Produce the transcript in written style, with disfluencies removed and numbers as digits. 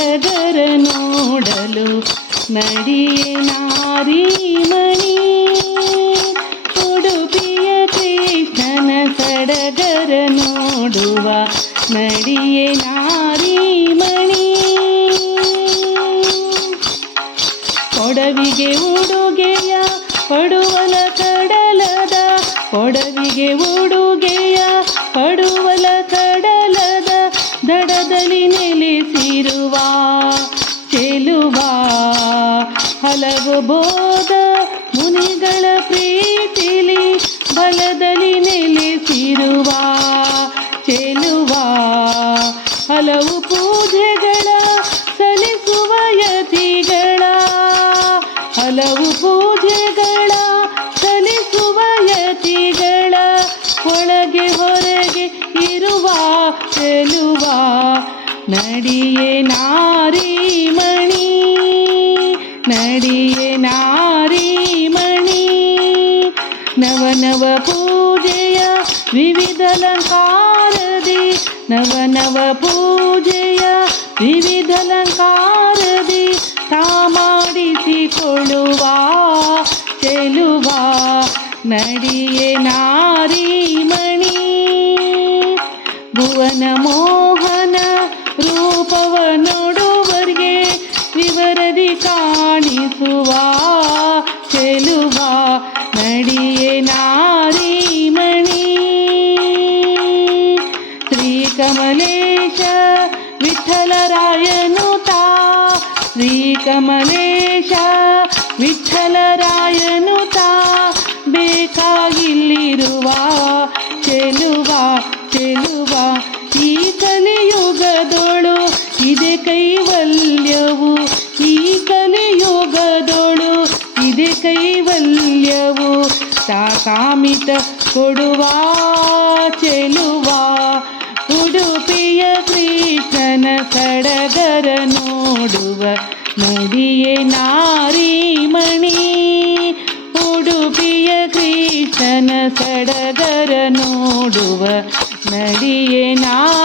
ಸಡಗರ ನೋಡಲು ನಡಿಯೇ ನಾರೀಮಣಿ. ಉಡುಪಿಯ ಕೃಷ್ಣನ ಸಡಗರ ನೋಡುವ ನಡಿಯೇ ನಾರೀಮಣಿ. ಕೊಡವಿಗೆ ಉಡುಗೆಯ ಪಡುವಲ ಕಡಲದ, ಕೊಡವಿಗೆ ಉಡುಗೆಯ ಪಡುವಲ ಕಡಲದ ದಡದಲ್ಲಿ ನೆಲೆಸಿರುವ ಚೆಲುವ. ಹಲವು ಬೋಧ ಮುನಿಗಳ ಪ್ರೀತಿಲಿ ಬಲದಲ್ಲಿ ನೆಲೆಸಿರುವ ಚೆಲುವ. ಹಲವು ಪೂಜೆಗಳ ಸಲ್ಲಿಸುವ ಯತಿಗಳ, ಹಲವು ಪೂಜೆಗಳ ಸಲ್ಲಿಸುವ ಯತಿಗಳ ಒಳಗೆ ಹೊರಗೆ ಇರುವ ಚೆಲುವ ನಡಿಯೇ ನಾರೀಮಣಿ. ನಡಿಯೇ ನಾರೀಮಣಿ. ನವನವ ಪೂಜೆಯ ವಿವಿಧಲಂಕಾರದಿ, ನವನವ ಪೂಜೆಯ ವಿವಿಧಲಂಕಾರದಿ ತಾ ಮಾಡಿಸಿಕೊಳ್ಳುವ ಚೆಲುವ ನಡಿಯೇ ನಾರೀಮಣಿ. ಭುವನ ಮೋಹನ ರೂಪವ ನೋಡುವರಿಗೆ ವಿವರದಿ ಕಾಣಿಸುವ ಚೆಲುವ ನಡಿಯೇ ನಾರೀಮಣಿ. ಶ್ರೀಕಮಲೇಶ ವಿಠ್ಠಲರಾಯನುತಾ, ಶ್ರೀಕಮಲೇಶ ವಿಠ್ಠಲರಾಯನುತಾ ಬೇಕಾಗಿಲ್ಲಿರುವ ಚೆಲುವ ಚೆಲುವ. ಈ ಕಲಿಯುಗದೊಳು ಇದೆ ಕೈವಲ್ಯವು, ಈ ಕಲಿಯುಗದೊಳು ಇದೆ ಕೈವಲ್ಯವು. ಸಾಕಾಮಿತ ಕೊಡುವ ಚೆಲುವ ಉಡುಪಿಯ ಕೃಷ್ಣನ ಸಡಗರ ನೋಡುವ ನಡಿಯೇ ನಾರೀಮಣಿ. ಉಡುಪಿಯ ಕೃಷ್ಣನ ಸಡಗರ ನೋಡುವ ನಡಿಯೇ ನಾರೀಮಣಿ.